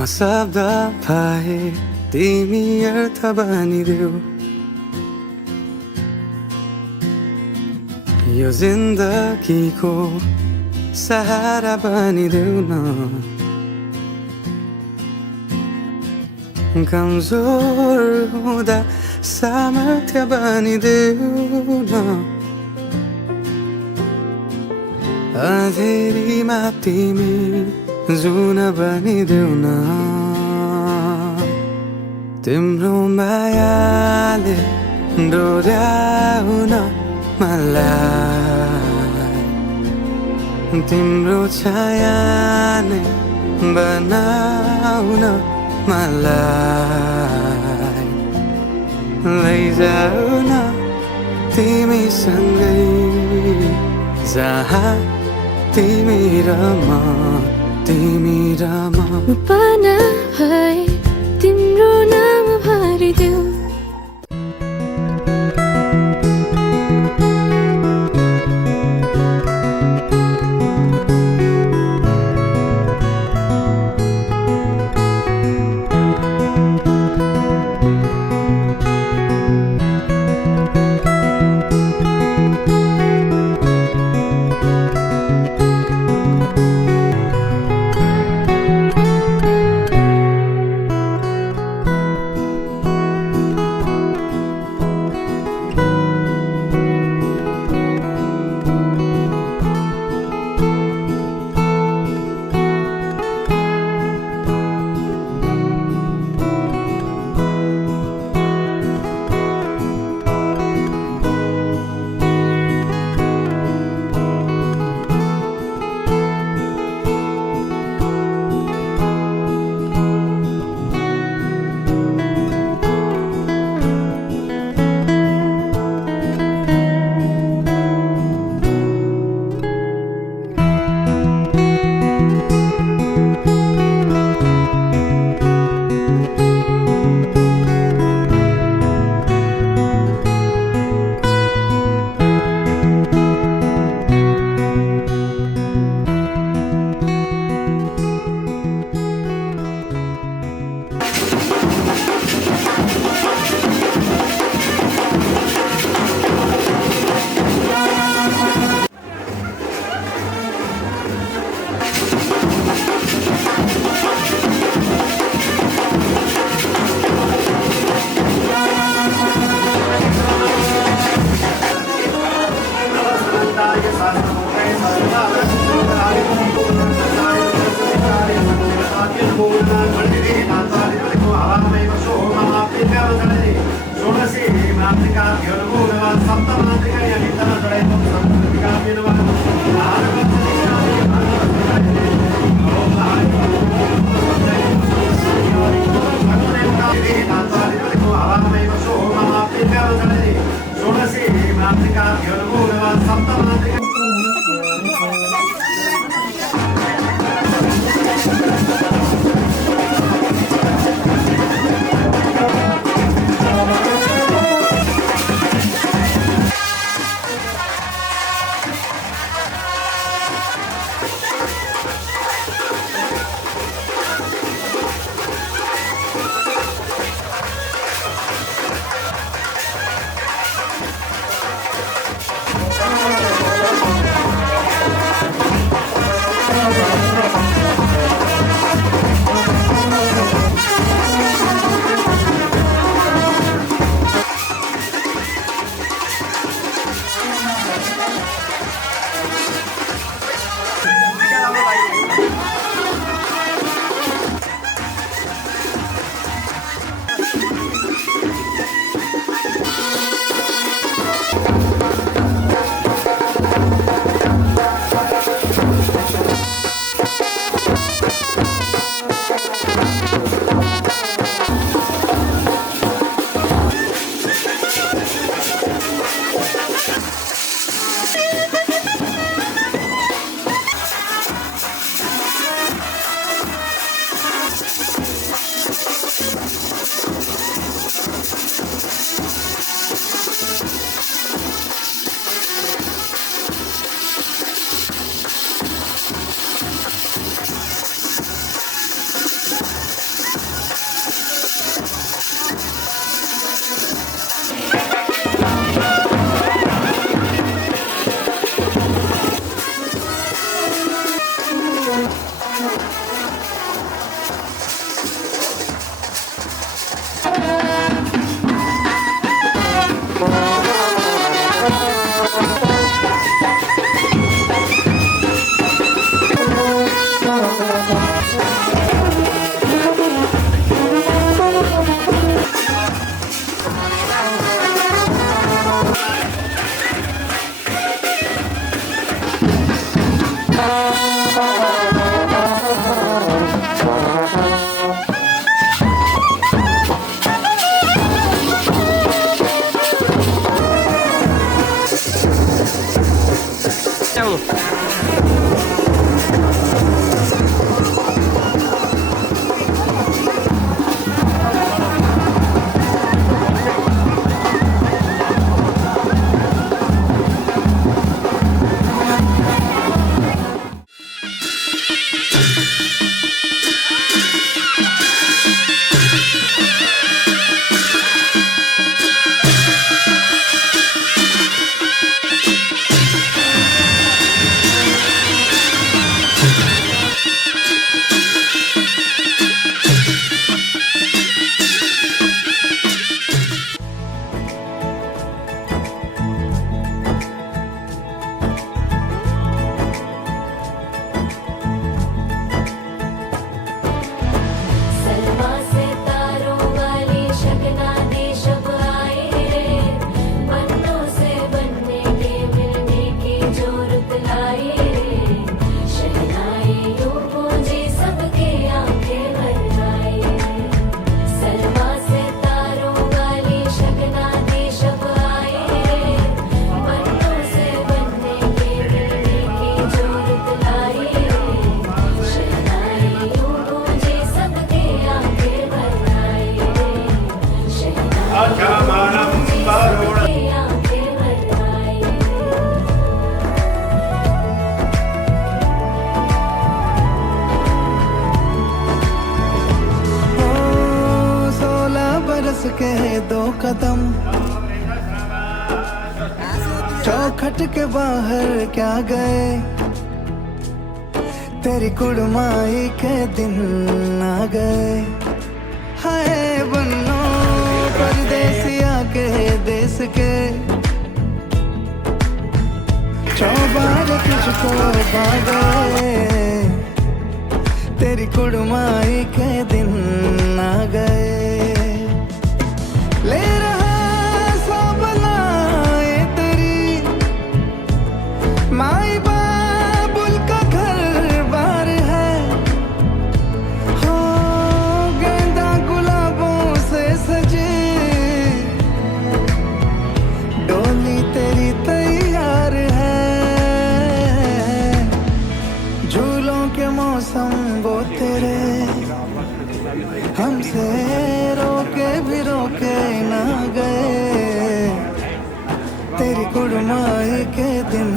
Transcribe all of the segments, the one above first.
मसब्दा पाए तिमी अर्थ बनिदेऊ यो जिन्दगीको सहारा बनिदेऊ न कमजोर हुँदा सामर्थ्य बनिदेऊ न अँधेरीमा तिमी जुन बनिदेऊ न तिम्रो मायाले डोर्याउन मलाई तिम्रो छाया नै बनाउन मलाई लैजाऊ न तिमीसँगै जहाँ तिमी र म उपना भए तिम्रो नाम भरिदेऊ सलमा से तारों वाली शगना दी शब आए रे, बनों से बनने के मिलने की जोरत लाई रे, शहनाई यूं गूंजी सबके आंखें भर आई रे। सलमा से तारों वाली शगना दी शब आए रे, बनों से बनने के मिलने की जोरत लाई रे, शहनाई यूं गूंजी सबके आंखें भर आई रे, शहनाई सबके आंखें भर आई रे। ओ 16 बरस के 2 कदम चौखट के बाहर क्या गए, तेरी कुड़माई के दिन आ गए। हाय बन्नो परदेसिया के देश के, चौबार तुझको बागे, तेरी कुड़माई के दिन आ गए। ले रहा सब लाए तेरी माई बाबुल का घर बार है, हो गेंदा गुलाबों से सजे, डोली तेरी तैयार है। झूलों के मौसम वो तेरे, हमसे रोके भी रोके ना गए, तेरी कुड़माई के दिन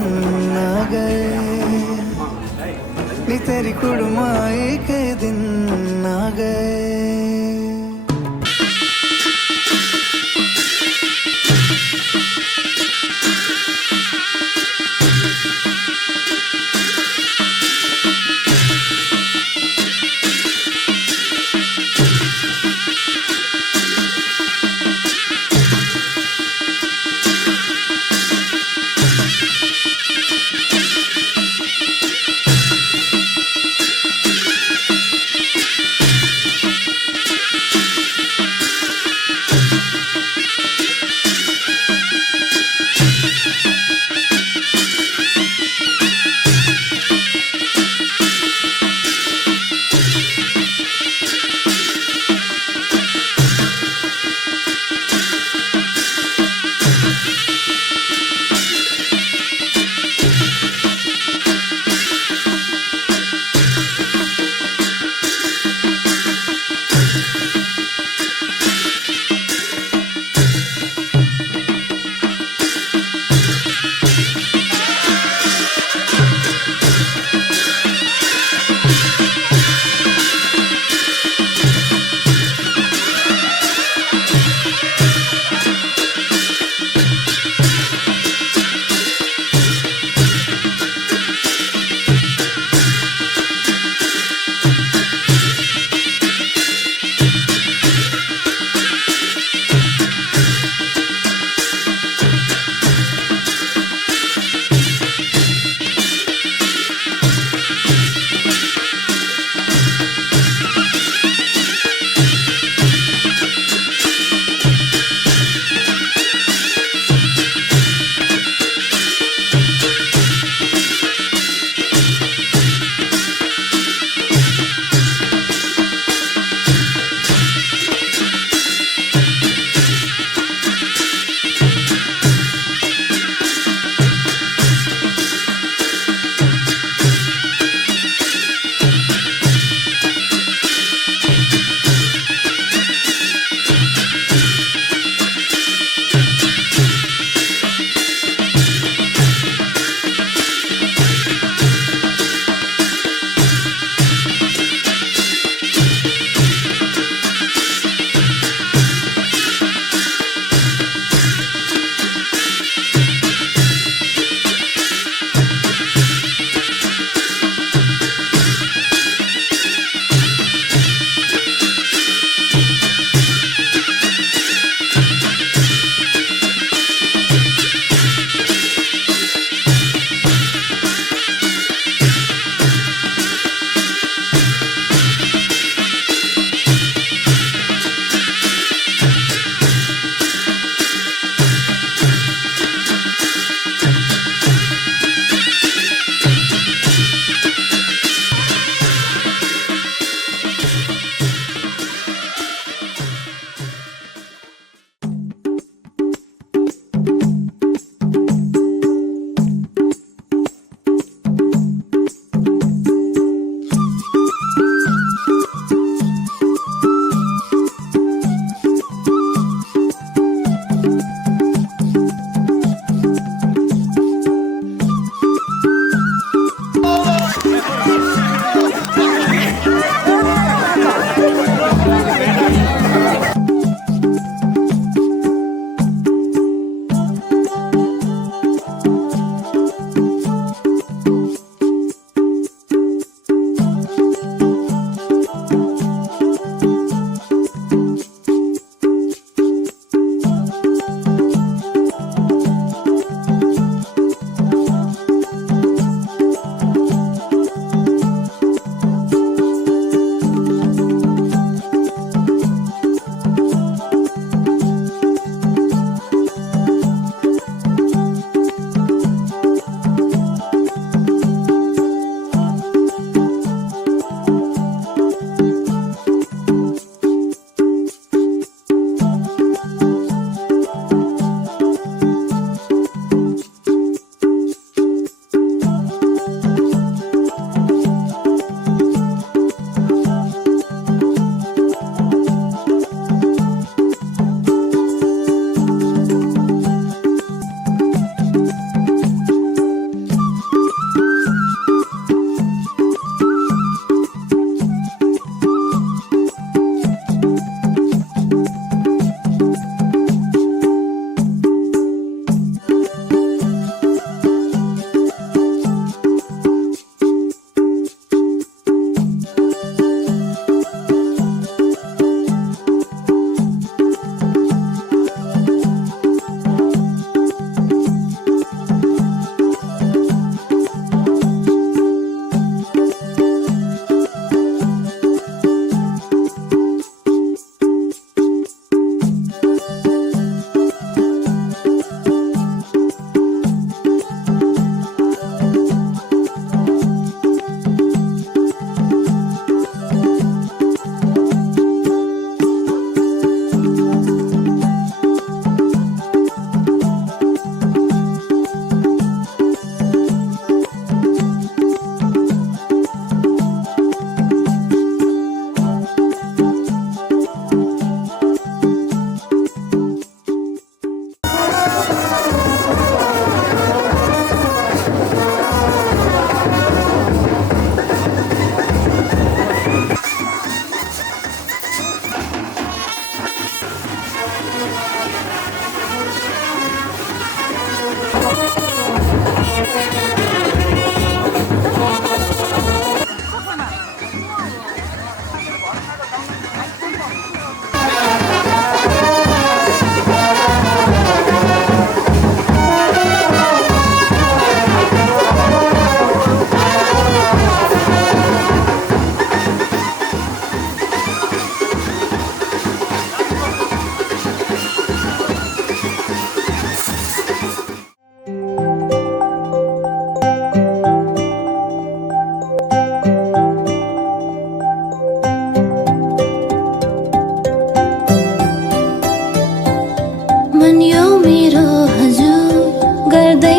आ गए, नी तेरी कुड़माई के दिन आ गए।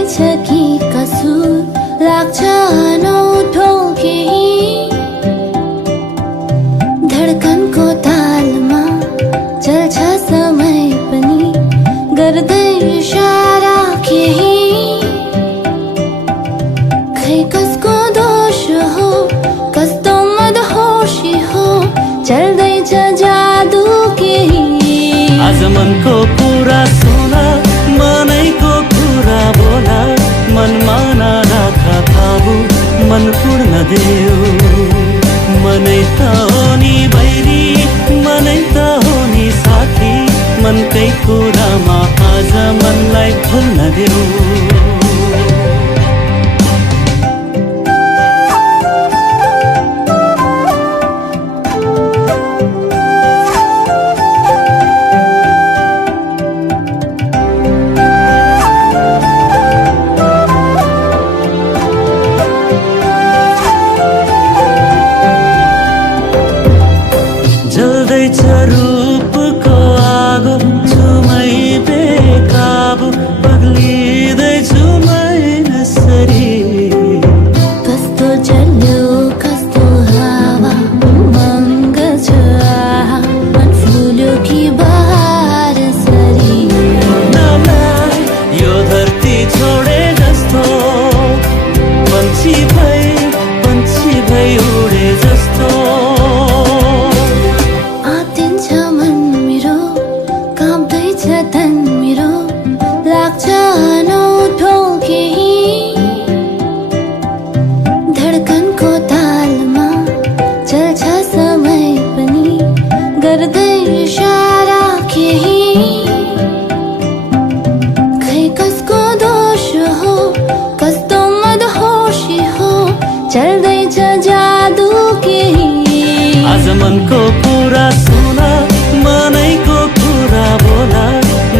गर्दैछ कि कसुर लाग्छ अनौठो केही धडकनको तालमा चल्छ समय पनि गर्दै इशारा केही खै कसको दोष हो कस्तो मदहोशी हो चल्दैछ जादु केही आज मनको कुरा सुन मनैको कुरा बोला मनमा नराख काबु मन पूर्ण देऊ मनै त हो नि बैरी मनै त हो नि साथी मनकै कुरामा आज मनलाई भुल्न देऊ जल्दैछ रूपको आगो छुमै बेकाबु पग्लिँदैछु मैनसरी कस्तो जल्यो कस्तो हावा उमङ्ग छ आहा मन फुल्यो कि बहार सरी नामलाई यो धरती छोडे जस्तो पंछी भई उडे जस्तो तन मेरो लाग्छ अनौठो केही धडकनको तालमा चल्छ समय पनि गर्दै इशारा केही खै कसको दोष हो कस्तो मदहोशी हो चल्दैछ जादु केही आज मनको कुरा सुन मनैको कुरा बोला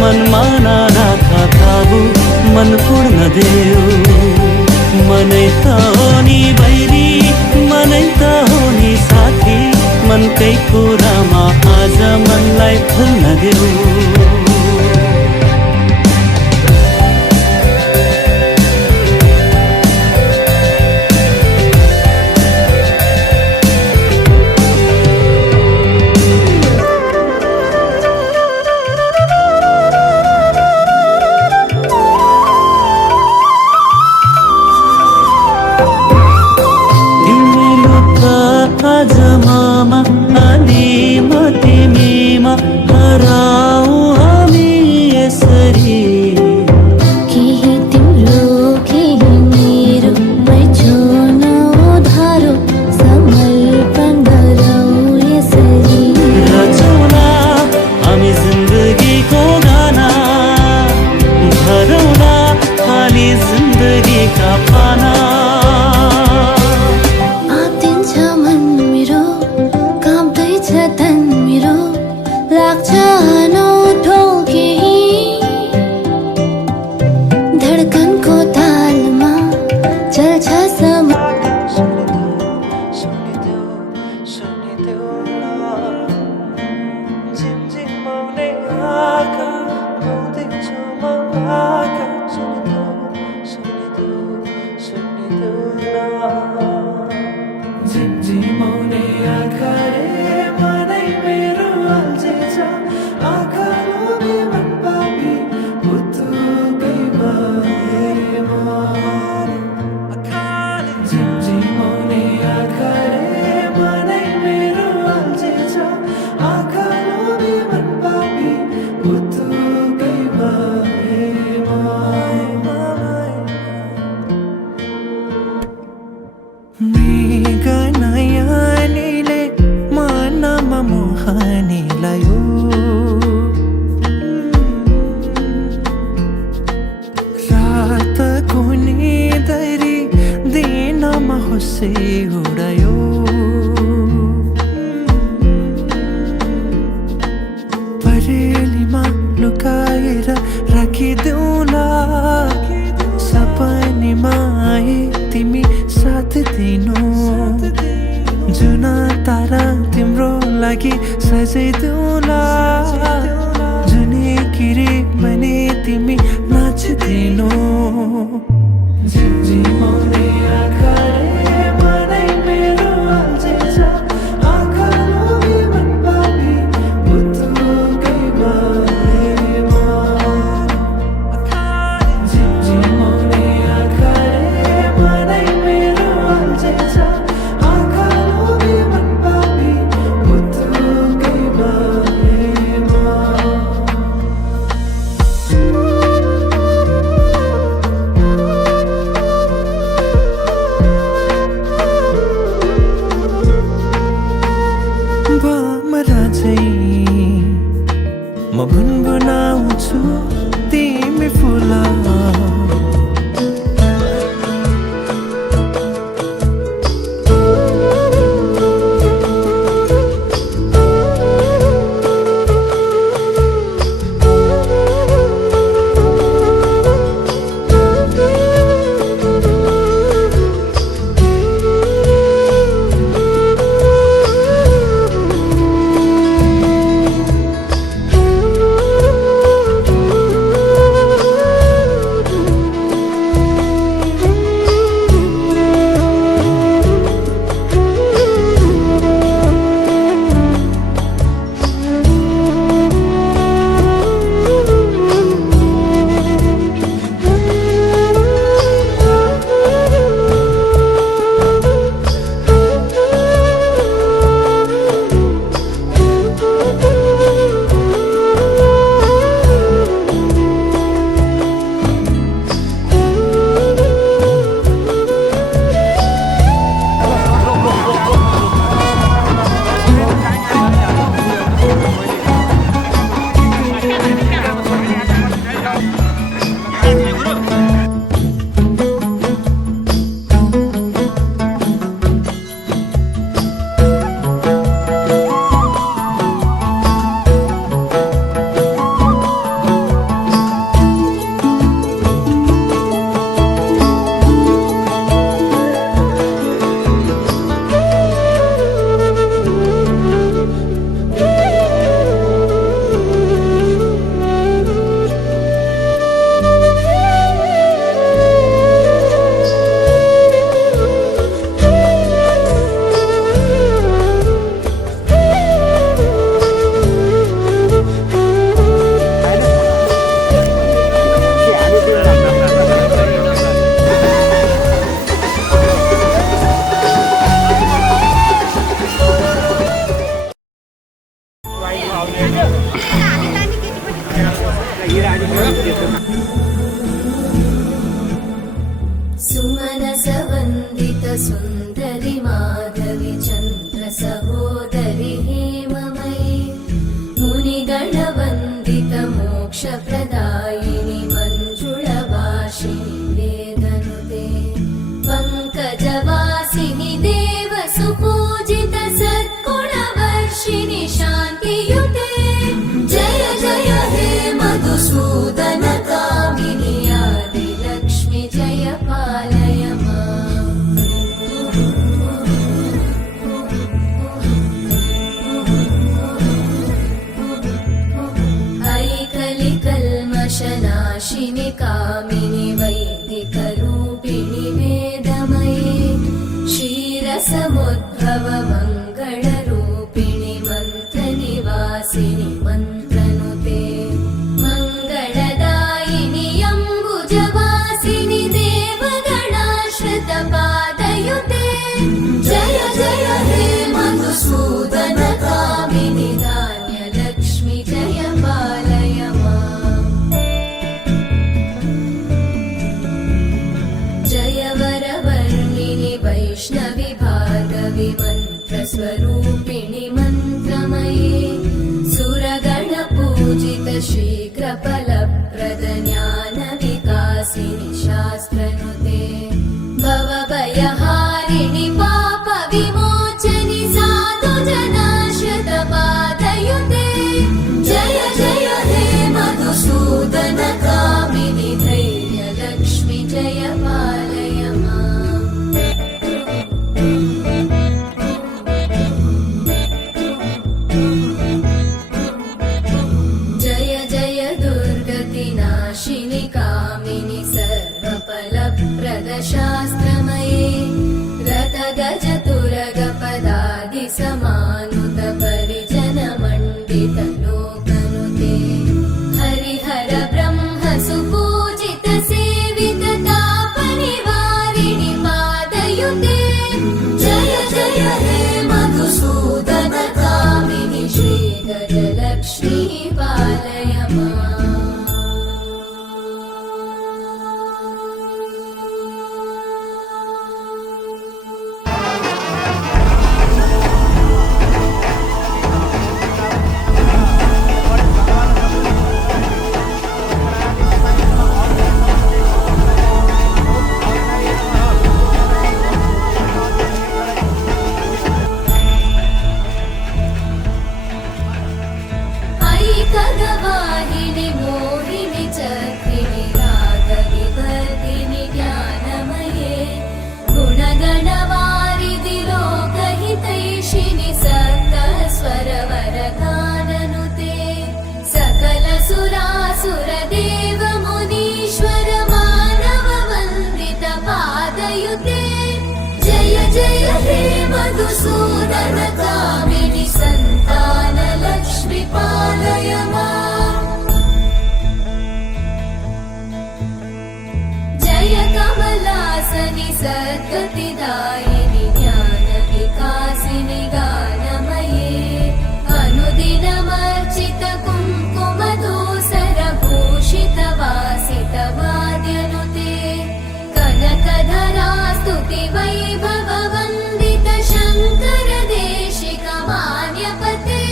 मनमा नराख काबु मन पूर्ण देऊ मनै त हो नि बैरी मनै त हो नि साथी मनकै कुरामा आज मनलाई भुल्न देऊ जमामा अनि म तिमीमा हराऊ हामी यसरी केही तिम्रो केही मेरो मैचोन उधारो समर्पण गरौँ यसरी रचौला हामी जिन्दगीको गाना भरौला खाली जिन्दगीका पाना तन मेरो लाग्छ अनौठो केही धडकनको तालमा चल्छ समय मृगनयनीले मनमा मोहनी लायो रातको निदरी दिनमा होसे उडायो परेलीमा लुकाएर राखिदेऊला सपनीमा आए तिमी साथ दिनु जुन तारा तिम्रो लागि सजाइदेऊला जुनै किरी भने तिमी नाचिदिनु झिमझिमाउने आँखाले मनै मेरो अल्झिन्छ आँखा लोभी मन पापी पुतुकै बारेमा झिमझिमाउने आँखाले मनै मेरो अल्झिन्छ आँखा लोभी मन पापी पुतुकै बारेमा भमरा चाहिँ म गुनगुनाउँछु तिमी फुल सुमनसवन्दित सुन्दरि माधवि चन्द्र सहोदरि हेममयि मुनिगणवन्दित मोक्षप्रदायिनि मञ्जुळवासिनि वेदनुते पङ्कजवासिनि देवसुपूजित सद्गुणवर्षिणि शान्तियुते जय जय हे मधुसूदन कामिनि आदिलक्ष्मि जय पालय माम् ऐकलिकल्मषनाशिनि कामिनि वैदिकरूपिणि वेदमये क्षीरसमुद्भव मङ्गलरूपिणि मन्त्रनिवासिनि मन्त्रनुते मङ्गलदायिनि अम्बुजवासिनि देवगणाश्रितपादयुते जय जय हे मधुसूदन कामिनि धान्यलक्ष्मि जय पालय माम् जय वरवर्णिनि वैष्णवि भार्गवि मन्त्रस्वरूपिणि मन्त्रमये सुरगणपूजित शीघ्रफलप्रद ज्ञानविकासिनि शास्त्रनुते भवभयहारिणि पापविमोचनि साधुजनाश्रितपादयुते जय जय हे मधुसूदन कामिनि धैर्यलक्ष्मि जय पालय माम् जय जय दुर्गतिनाशिनि कामिनि सर्वफलप्रद मधुसूदन कामिनि सन्तान लक्ष्मी पालय माम् जय कमलासनि सद्गतिदायिनि ज्ञान विकासिनि गानमये अनुदिनमर्चित कुङ्कुमधूसर भूषित वासित वाद्यनुते कनकधरा स्तुति वैभव वन्दित शङ्कर देशिक मान्यपते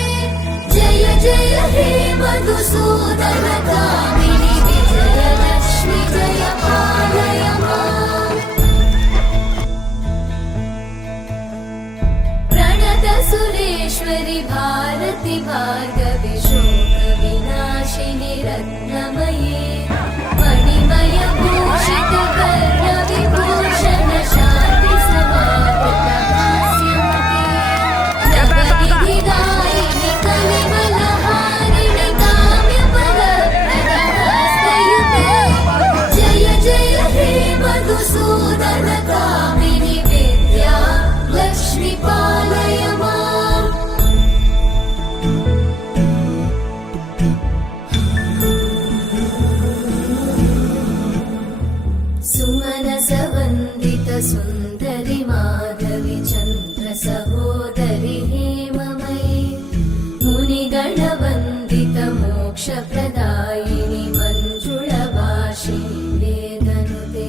जय जय हे मधुसूदन कामिनि विजय लक्ष्मी जय पालय माम् प्रणत सुरेश्वरि भारति भार्गवि शोक विनाशिनि रत्नमये मणिमय भूषित कर्ण विभूषण शान्ति समावृत हास्यमुखे नवनिधिदायिनि कलिमलहारिणि काम्यफलप्रदहस्तयुते जय जय हे मधुसूदन कामिनि विद्या लक्ष्मी पालय माम् सुमनसवन्दित सुन्दरि माधवि चन्द्र सहोदरि हेममयि मुनिगणवन्दित मोक्षप्रदायिनि मञ्जुळभाषिणि वेदनुते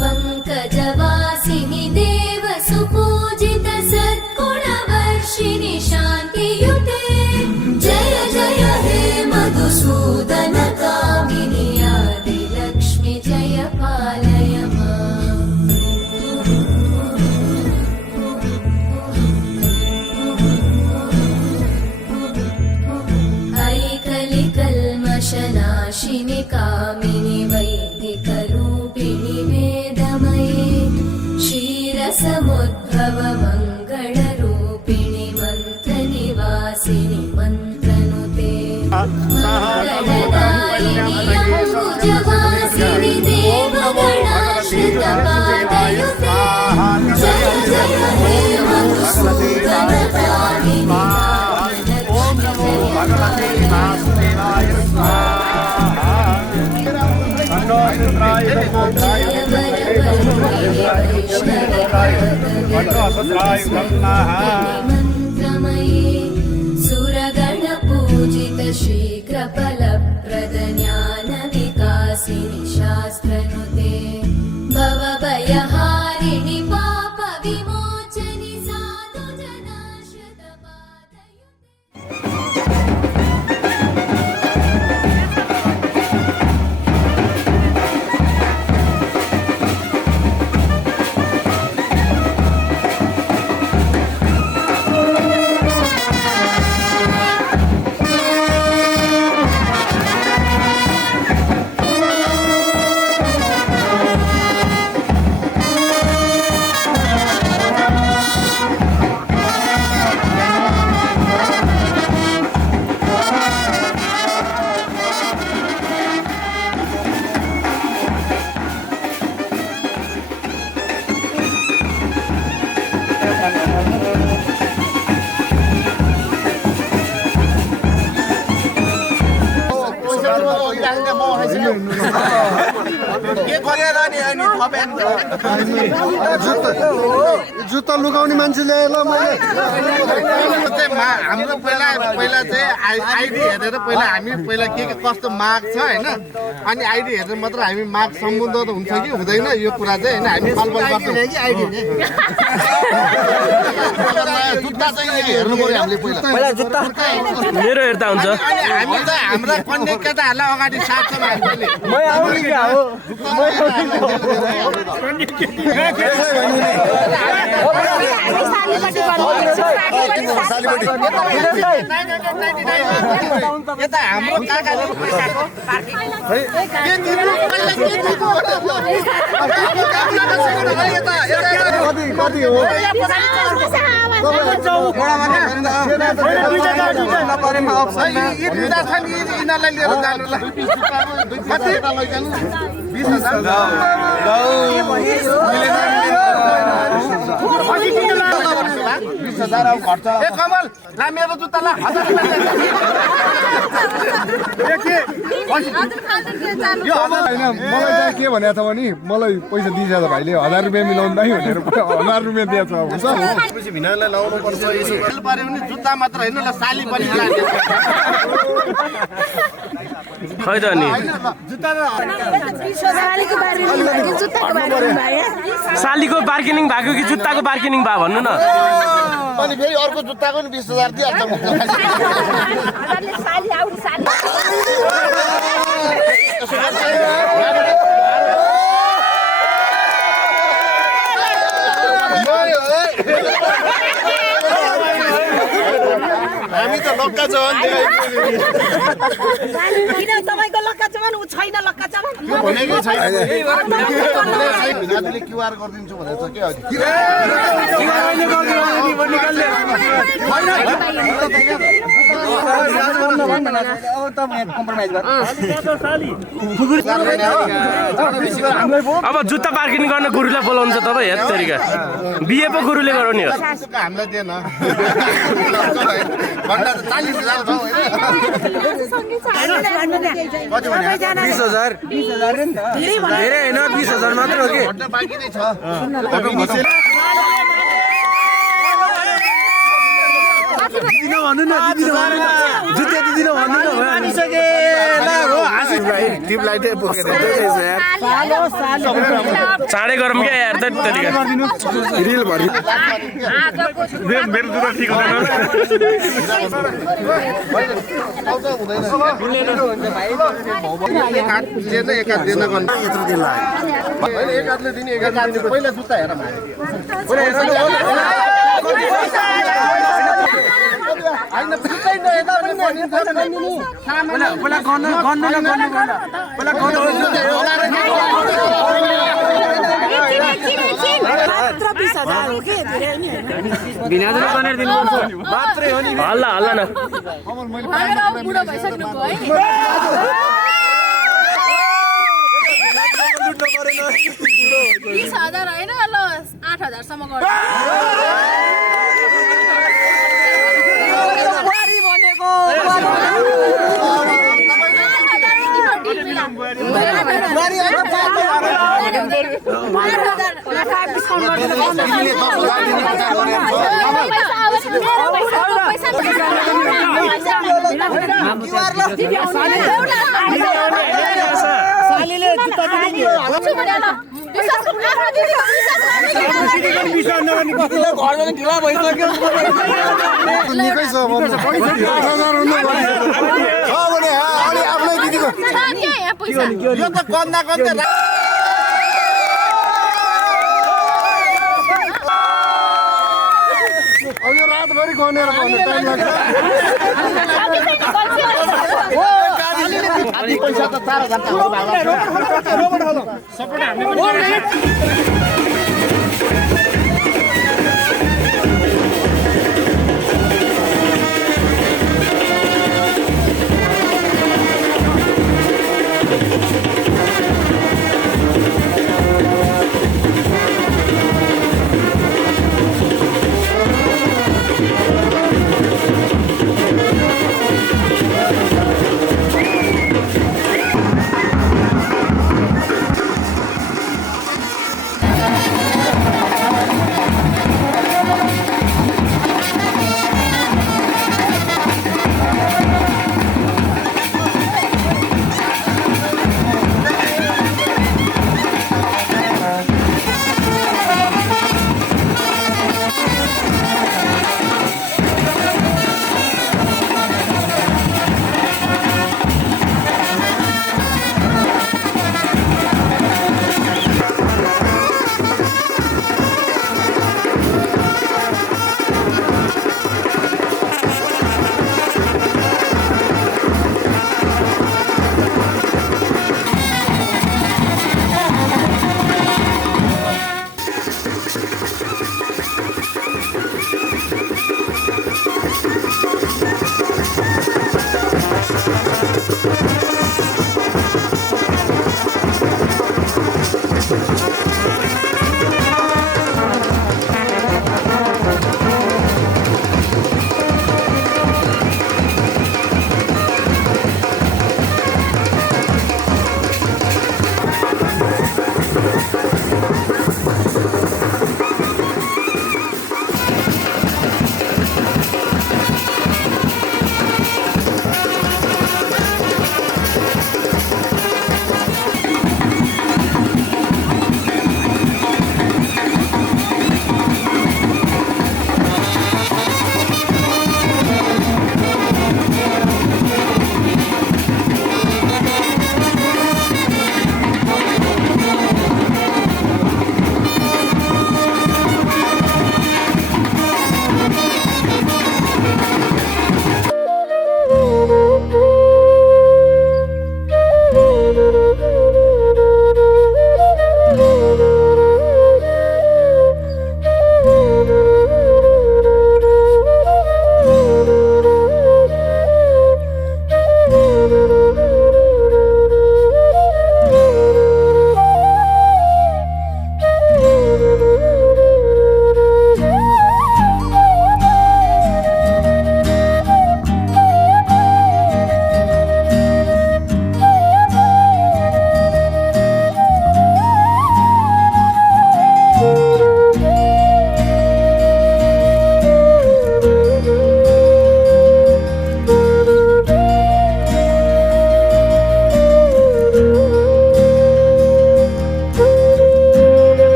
पङ्कजवासिनि देव सुपूजित सद्गुणवर्षिणि शान्तियुते जय जय हे मधुसूदन कामिनि आदिलक्ष्मि जय पालय माम् ऐकलिकल्मषनाशिनि कामिनि वैदिकरूपिणि वेदमये क्षीरसमुद्भव मङ्गलरूपिणि मन्त्रनिवासिनि मन्त्रनुते मङ्गलदायिनि अम्बुजवासिनि देवगणाश्रित पादयुते जय जय हे मधुसूदन कामिनि मंत्रमये सुरगण पूजित शीघ्र फलप्रद ज्ञान विकासिनि शास्त्रनुते भवभयहारिणि पाप विमोचनि साधु जनाश्रित पादयुते जुत्ता लुकाउने मान्छेले ल मैले हाम्रो पहिला चाहिँ आइडी हेरेर पहिला हामी पहिला के कस्तो माग छ हैन अनि आइडी हेरेर मात्र हामी माग सम्बन्ध त हुन्छ कि हुँदैन यो कुरा चाहिँ हैन हामी छलफल गर्छौं जुत्ता चाहिँ हेर्नु पर्यो हामीले पहिला जुत्ता मेरो हेर्दा हुन्छ अनि हामी त हाम्रा कन्या केटाहरुलाई अगाडि साट्छौं हामीले म आउने क्या हो यता हाम्रो काकाले पैसाको कति हो यिनीहरूलाई लिएर जानुलाई 20,000 ए कमल ला मेरो जुत्ता ला 1000 होइन मलाई चाहिँ के भनेको छ भने मलाई पैसा दिन्छ त भाइले 1000 रुपियाँ मिलाउनु दाइ भनेर 1000 रुपियाँ दिएछ हुन्छ भिनाइलाई लाउनु पर्छ यसो पर्यो भने जुत्ता मात्र हैन ल साली पनि लाग्यो खै त नि सालीको बार्गेनिङ भएको कि जुत्ताको बार्गेनिङ भयो भन्नु न अनि फेरि अर्को जुत्ताको नि 20000 दिइहाल्छ हामी त लक्का जवान किन तपाईको लक्का जवान उ छैन लक्का जवान भनेकै छैन भिनाजुले क्युआर गरिदिन्छु भनेको छ के अब जुत्ता पार्किङ गर्न गुरुलाई बोलाउँछ तपाईँ हेर तरिका बिहे पो गुरुले गराउने हो हामीलाई दिएन भन्दा त 40000 छ हैन 20000 धेरै हैन 20000 मात्र हो कि भन्दा बाँकी नै छ दिदिन भन्नु न जुत्ता दिदिन भन्नु न भनिसके ल हो आशिष भाइ टिप लाइटै बोकेर चाँडै गरौँ क्या यार त तरिका रिल भरि मेरो जुत्ता ठिक हुँदैन एक हात दिन गर्नु यत्रो दिन लाग्यो हैन एक हातले दिने एक हातले पहिला जुत्ता हेर हैन जुत्तै नहेर्दा पनि हल्ला हल्ला न बुढो भइसक्नु भयो है 20000 हैन ल 8000 सम्म गर्नु निकै छ भन्नु 8000 हुनु छ भने अलि आफुलाई दिदीको यो त गन्दा गन्दा अब यो रातभरि गनेर भन्नु टाइम लाग्छ पैसा त 4000 सपोर्ट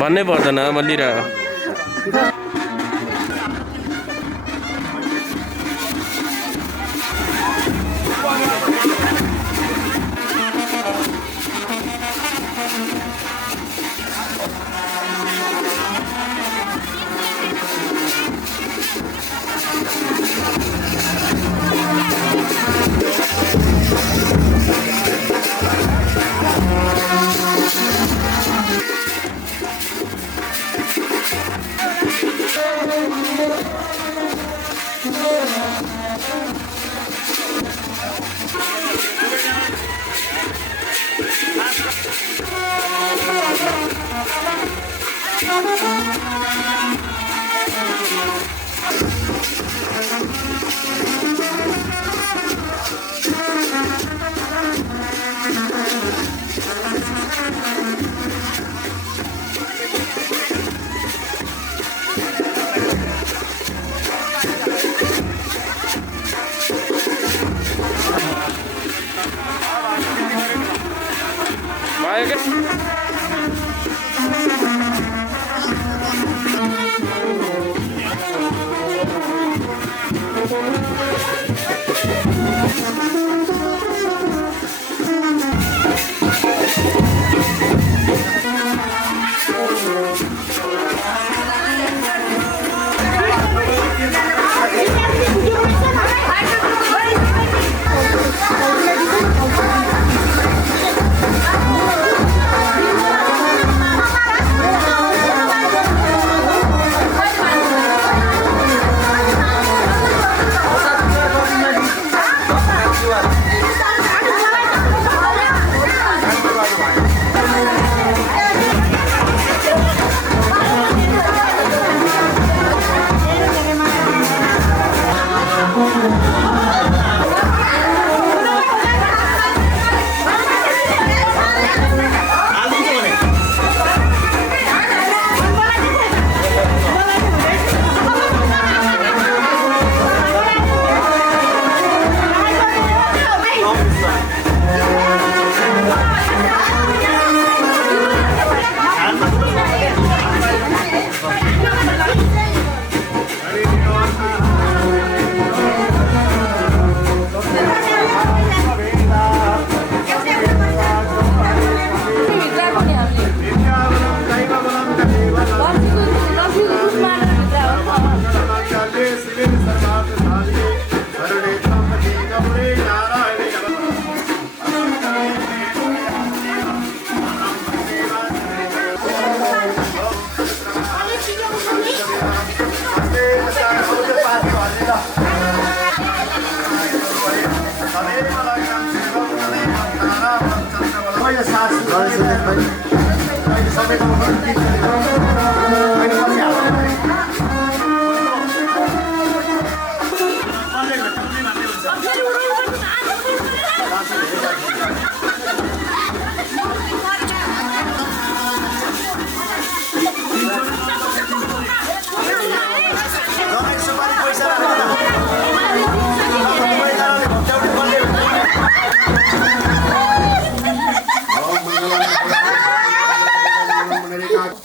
भन्नै पर्दैन म लिइरहेको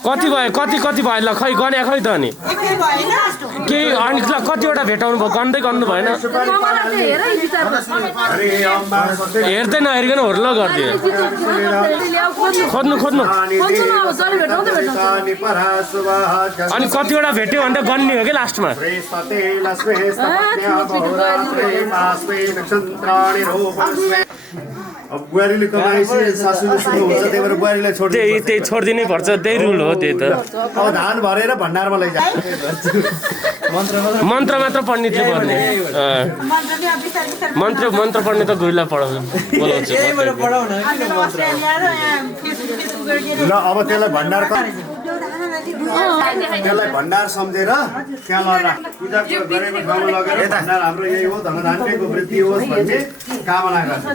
कति भयो कति भयो ल खै गने खै त अनि केही अनि ल कतिवटा भेटाउनु भयो गन्दै गर्नु भएन हेर्दै नहेरिकन होर्ल गरिदियो खोज्नु अनि कतिवटा भेट्यो भने त गन्ने हो कि लास्टमा अब बुहारीले कमाएपछि सासूले सुन्नु हुन्छ त्यही भएर बुहारीलाई छोड्दिनु त्यही छोडिदिनै पर्छ त्यही रुल हो त्यही त अब धान भरेर भण्डारमा लैजा मन्त्र मात्र पण्डितले पर्ने मन्त्र पढ्ने त गुरुलाई बोलाउँछु ल अब त्यसलाई भण्डार सम्झेर त्यहाँ लगेर पूजा गरेको ठाउँमा लगेर भण्डार हाम्रो यही हो धनधान्यको वृद्धि होस् भन्ने कामना गर्छ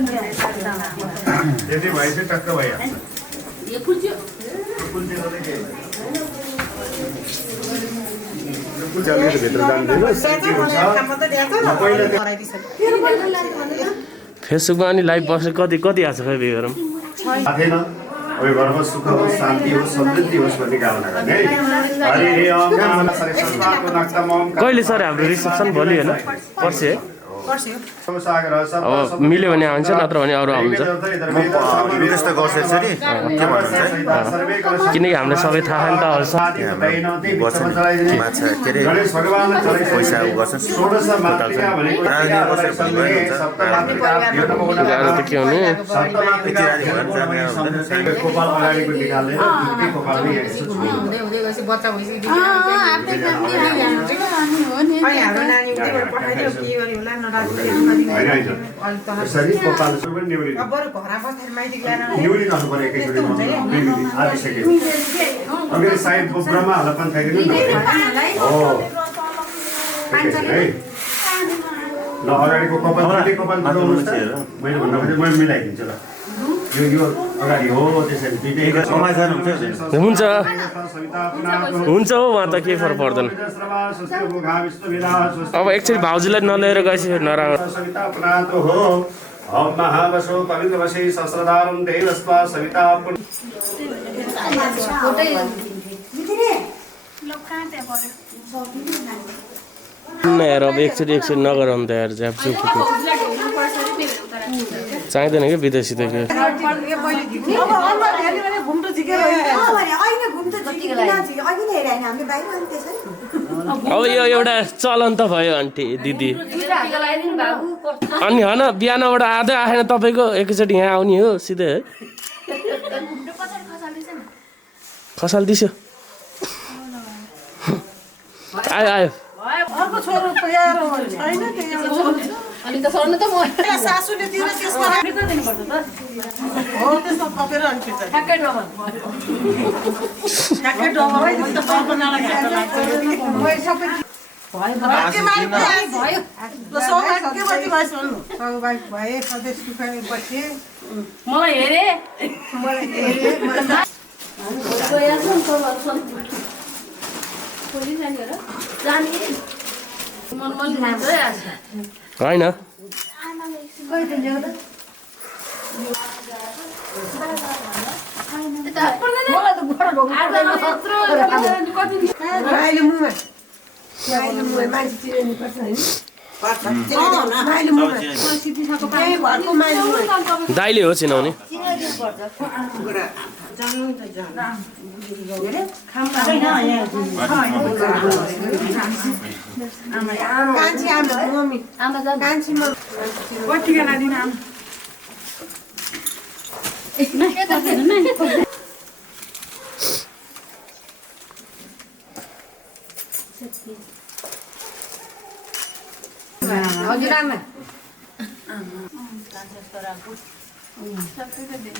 यदि भएपछि टक्क भइहाल्छ फेसबुकमा अनि लाइभ बसेर कति आएको छ खै बिगरम अब घरमा सुख होस् शान्ति होस् समृद्धि होस् भन्ने कामना गर्ने है हरि ओम नमः सरस्वतीको नक्तम ओम कहिले सर हाम्रो रिसेप्सन भोलि होइन पर्सि है सागर अब मिल्यो भने आउँछ नत्र भने अरू आउँछ त्यस्तो गर्छ यसरी के भन्नुहुन्छ किनकि हामीले सबै थाहा नि त माछा के अरे पैसा उ गर्छ गाह्रो त के हुने गोपाल अगाडिको निकाल्ने गोपाल यसरी गोपाल पनि न्युरी न्युरी जानु पर्यो एकैचोटि आदिसक्यो अगाडि साइड ब्रह्माहरूलाई पनि खाइदिनु नि हो है ल अगाडिको कपाल बुझाउनुहोस् त मैले भन्दा मैले मिलाइदिन्छु ल यो अगाडि हो त्यसरी दुईटै हुन्छ हुन्छ हो उहाँ त केही फरक पर्दैन अब एकचोटि भाउजूलाई नलिएर गएपछि नराम्रो हो महावसो पवित्रवशे सहस्रधारं देवस्वा सविता यार अब एकचोटि नगराउनु त यार ज्याप्छु चाहिँदैन कि विदेशी त के अब यो एउटा चलन त भयो आन्टी दिदी अनि होइन बिहानबाट आधै आएन तपाईँको एकैचोटि यहाँ आउने हो सिधै है खसालिदिसो आयो आयो अर्को छोरो तयार छैन अनि त सर्नु त म सासूले दिएर त्यसमा दिनु पर्छ त हो त्यसमा थपेर अनि फिर्ता ठ्याक्कै डबल त कल्पनालाई घाटा लाग्छ सबै भयो सौभाग्य कति भयो सुन्नु सौभाग्य भए सधैँ सुखाइ बसे मलाई हेरे होइन दाइले हो चिनाउने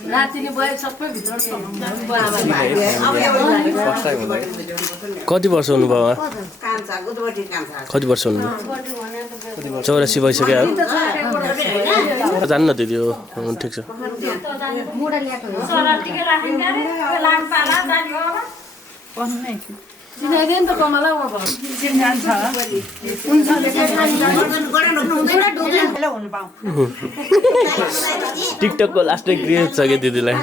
नातिनी भयो सबै भित्र कति वर्ष हुनुभयो कति वर्ष हुनुभयो 84 भइसक्यो जान्न दिदी हो ठिक छ चिनाइदियो नि त कमला टिकटकको लास्टै क्रिएट छ कि दिदीलाई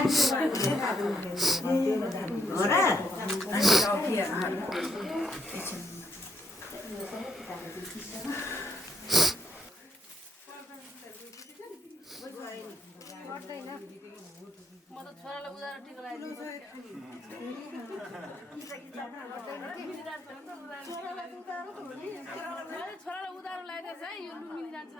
छोरालाई उधारो लगाइदिएछ है यो लुम्बिनी जान्छ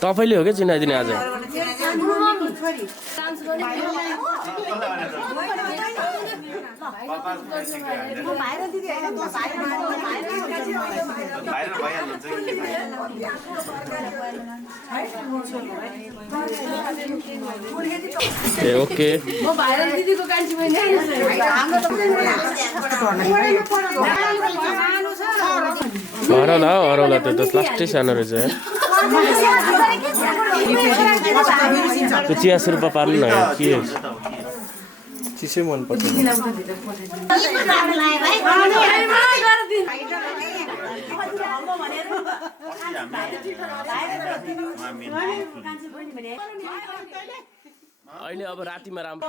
तपाईँले हो क्या चिनाइदिने आज ए ओके म भाइरल दिदीको कान्छी बहिनी हरौला त्यो त लास्टै सानो रहेछ त्यो चिया सुरुपा पार्नु न के चिसै मनपर्छ अहिले अब रातिमा राम्रो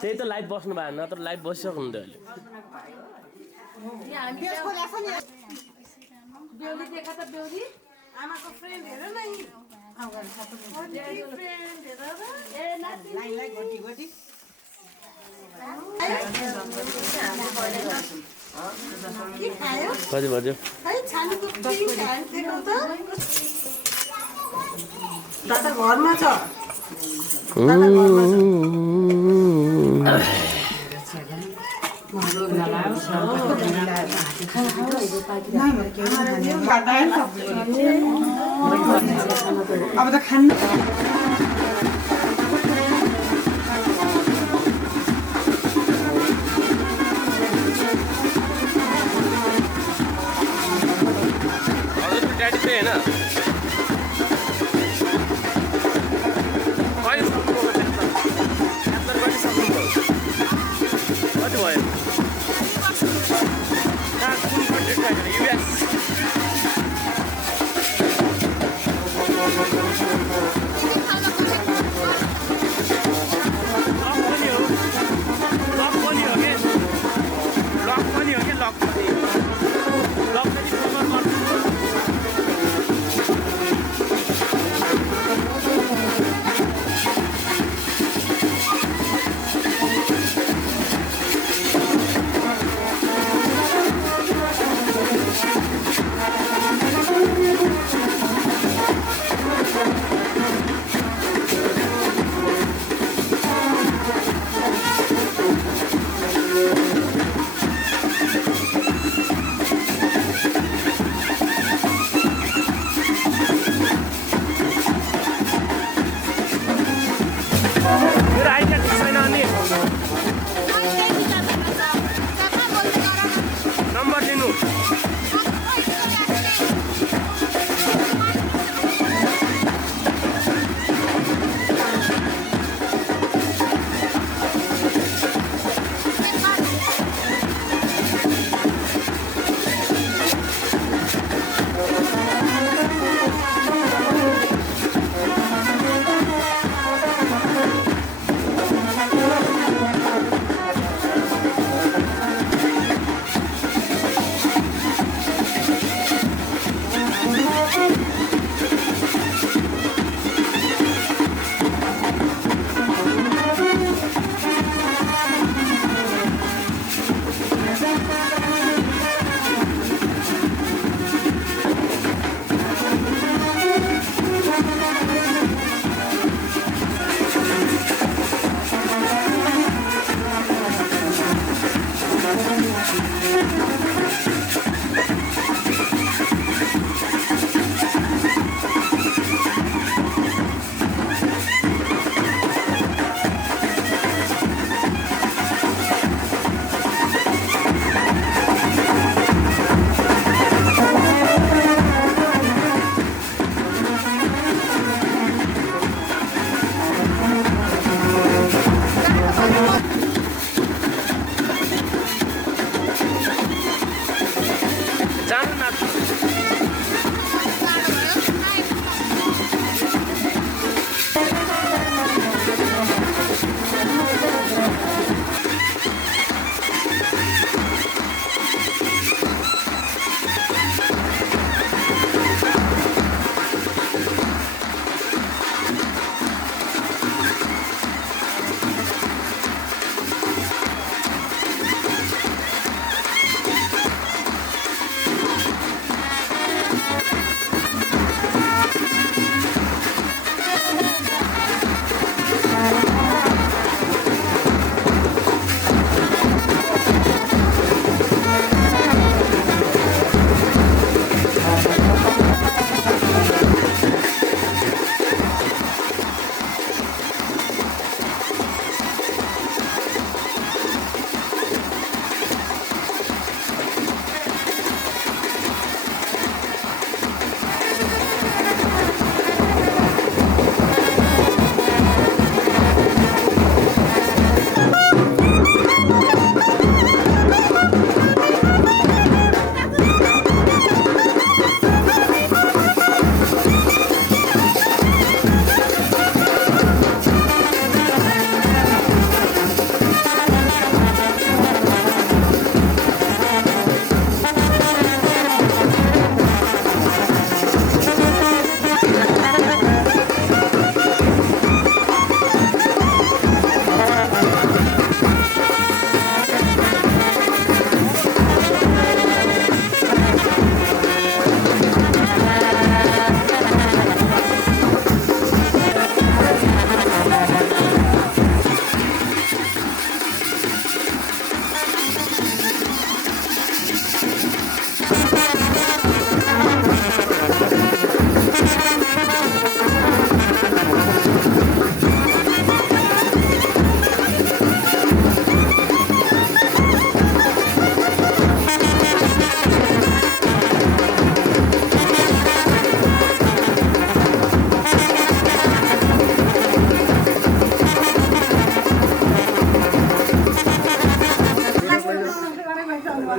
त्यही त लाइभ बस्नु भएन नत्र लाइभ बसिसक्नु हुन्थ्यो अहिले आमाको फ्रेन्ड हेर न कति बज्यो दादा घरमा छ अब त खान्न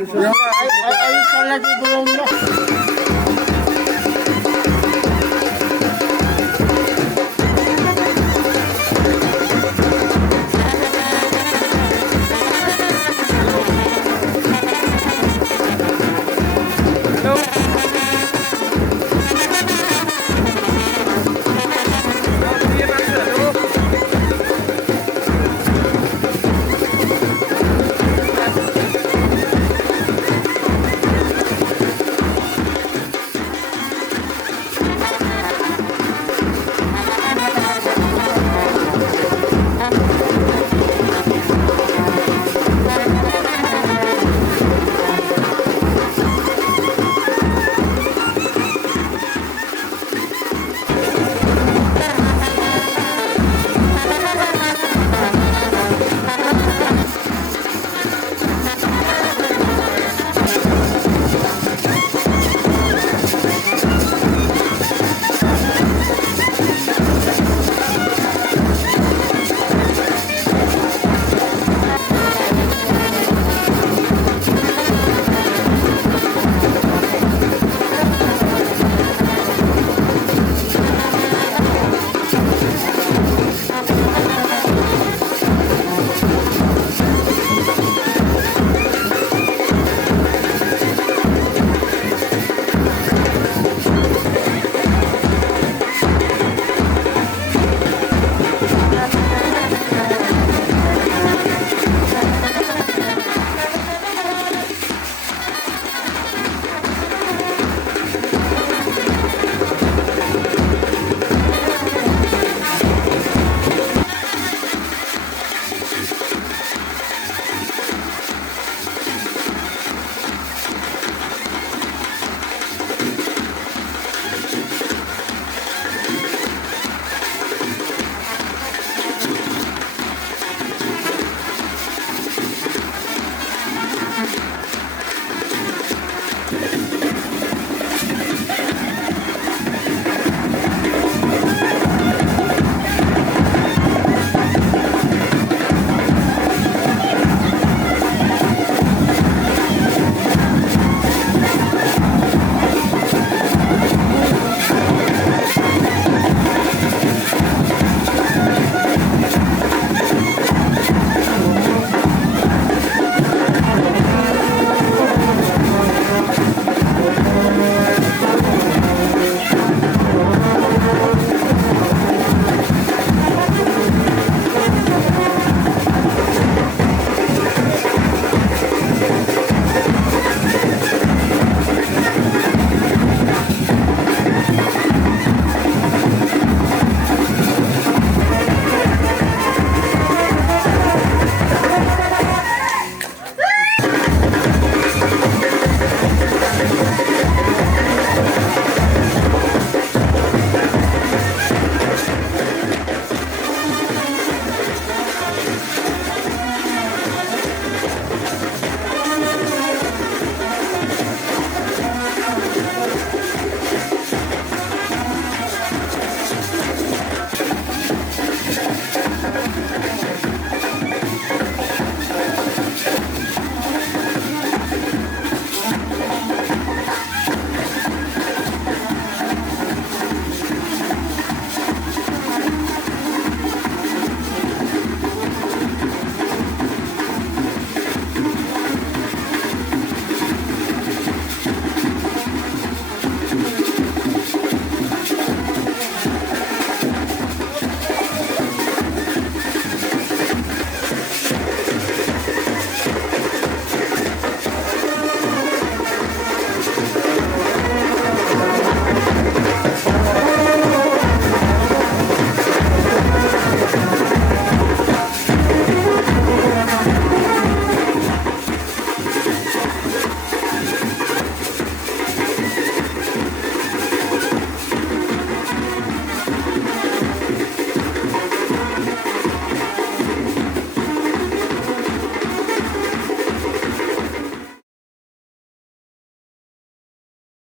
अहिले चल्ला चाहिँ बोलाउनु ल